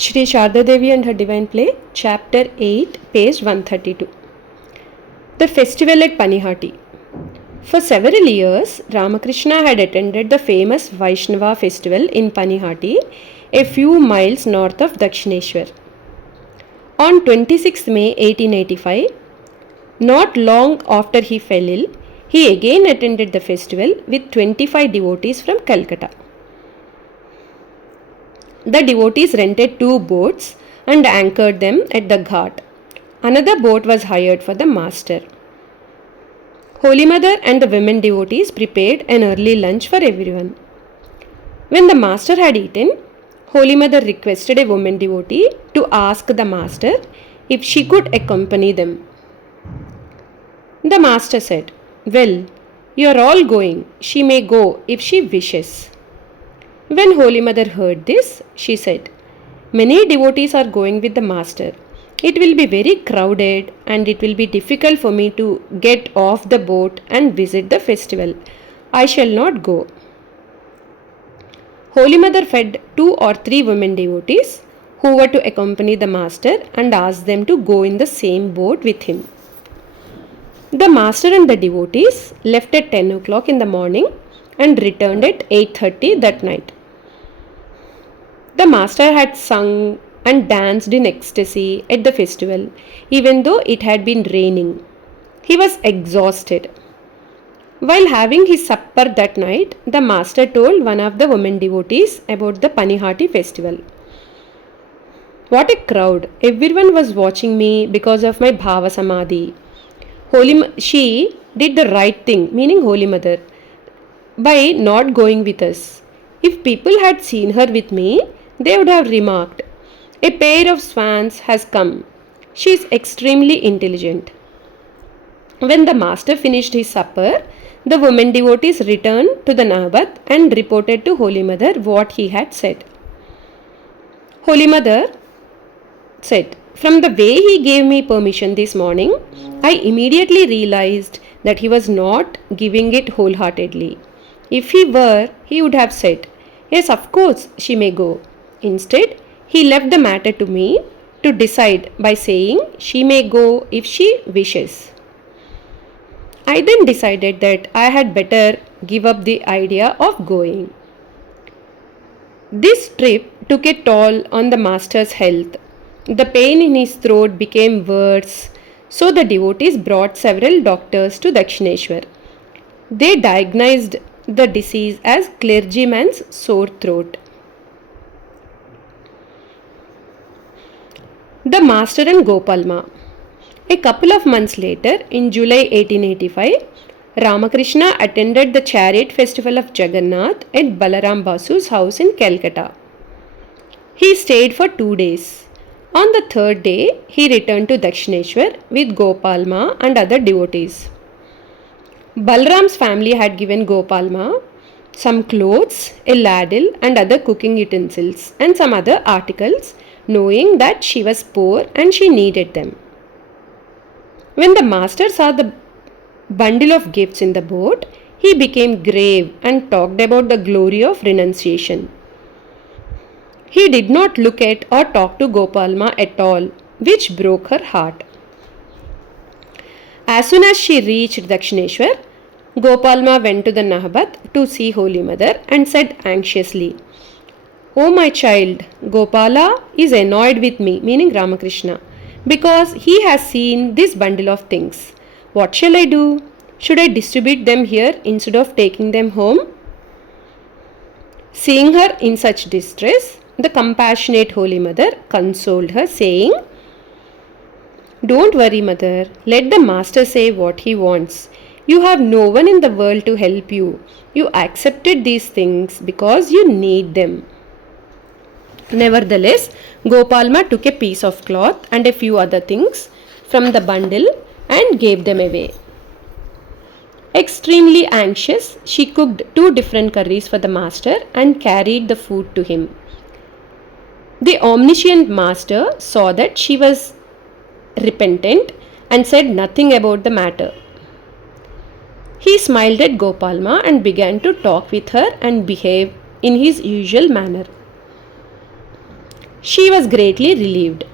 Shri Sharda Devi and Her Divine Play, Chapter 8, page 132. The Festival at Panihati. For several years, Ramakrishna had attended the famous Vaishnava festival in Panihati, a few miles north of Dakshineswar. On 26 May 1885, not long after he fell ill, he again attended the festival with 25 devotees from Calcutta. The devotees rented 2 boats and anchored them at the ghat. Another boat was hired for the master. Holy Mother and the women devotees prepared an early lunch for everyone. When the master had eaten, Holy Mother requested a woman devotee to ask the master if she could accompany them. The master said, "Well, you are all going. She may go if she wishes." When Holy Mother heard this, she said, "Many devotees are going with the master. It will be very crowded and it will be difficult for me to get off the boat and visit the festival. I shall not go." Holy Mother fed 2 or 3 women devotees who were to accompany the master and asked them to go in the same boat with him. The master and the devotees left at 10 o'clock in the morning and returned at 8:30 that night. The master had sung and danced in ecstasy at the festival, even though it had been raining. He was exhausted. While having his supper that night, the master told one of the women devotees about the Panihati festival. "What a crowd! Everyone was watching me because of my Bhava Samadhi. She did the right thing," meaning Holy Mother, "by not going with us. If people had seen her with me, they would have remarked, 'A pair of swans has come. She is extremely intelligent.'" When the master finished his supper, the women devotees returned to the Nabat and reported to Holy Mother what he had said. Holy Mother said, "From the way he gave me permission this morning, I immediately realized that he was not giving it wholeheartedly. If he were, he would have said, 'Yes, of course, she may go.' Instead, he left the matter to me to decide by saying, 'She may go if she wishes.' I then decided that I had better give up the idea of going." This trip took a toll on the master's health. The pain in his throat became worse, so the devotees brought several doctors to Dakshineswar. They diagnosed the disease as clergyman's sore throat. The master and Gopalma. A couple of months later, in July 1885, Ramakrishna attended the chariot festival of Jagannath at Balaram Basu's house in Calcutta. He stayed for 2 days. On the 3rd day, he returned to Dakshineswar with Gopalma and other devotees. Balaram's family had given Gopalma some clothes, a ladle and other cooking utensils and some other articles, knowing that she was poor and she needed them. When the master saw the bundle of gifts in the boat, he became grave and talked about the glory of renunciation. He did not look at or talk to Gopalma at all, which broke her heart. As soon as she reached Dakshineswar, Gopalma went to the Nahabat to see Holy Mother and said anxiously, "Oh my child, Gopala is annoyed with me," meaning Ramakrishna, "because he has seen this bundle of things. What shall I do? Should I distribute them here instead of taking them home?" Seeing her in such distress, the compassionate Holy Mother consoled her, saying, "Don't worry, Mother. Let the master say what he wants. You have no one in the world to help you. You accepted these things because you need them." Nevertheless, Gopalma took a piece of cloth and a few other things from the bundle and gave them away. Extremely anxious, she cooked 2 different curries for the master and carried the food to him. The omniscient master saw that she was repentant and said nothing about the matter. He smiled at Gopalma and began to talk with her and behave in his usual manner. She was greatly relieved.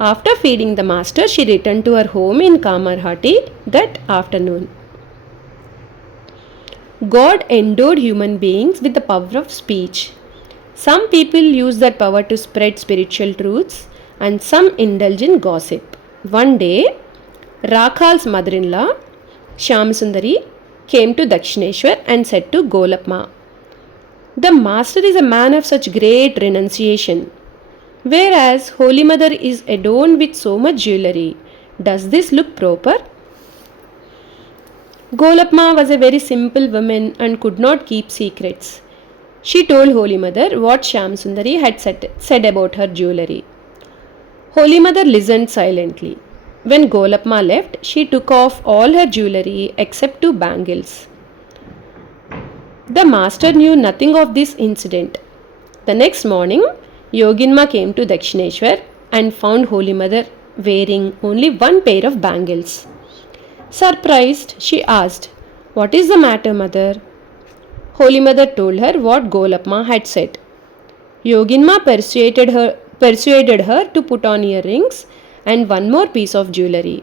After feeding the master, she returned to her home in Kamarhati that afternoon. God endowed human beings with the power of speech. Some people use that power to spread spiritual truths and some indulge in gossip. One day, Rakhal's mother-in-law, Shyamsundari, came to Dakshineswar and said to Golapma, "The master is a man of such great renunciation, whereas Holy Mother is adorned with so much jewellery. Does this look proper?" Golapma was a very simple woman and could not keep secrets. She told Holy Mother what Shyamsundari had said about her jewellery. Holy Mother listened silently. When Golapma left, she took off all her jewellery except two bangles. The master knew nothing of this incident. The next morning, Yoginma came to Dakshineswar and found Holy Mother wearing only one pair of bangles. Surprised, she asked, "What is the matter, mother?" Holy Mother told her what Golapma had said. Yoginma persuaded her to put on earrings and one more piece of jewellery.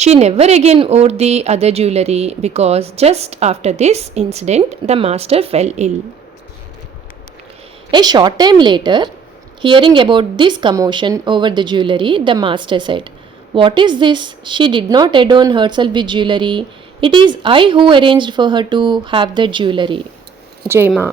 She never again wore the other jewellery because just after this incident, the master fell ill. A short time later, hearing about this commotion over the jewellery, the master said, "What is this? She did not adorn herself with jewellery. It is I who arranged for her to have the jewellery." Jai Ma.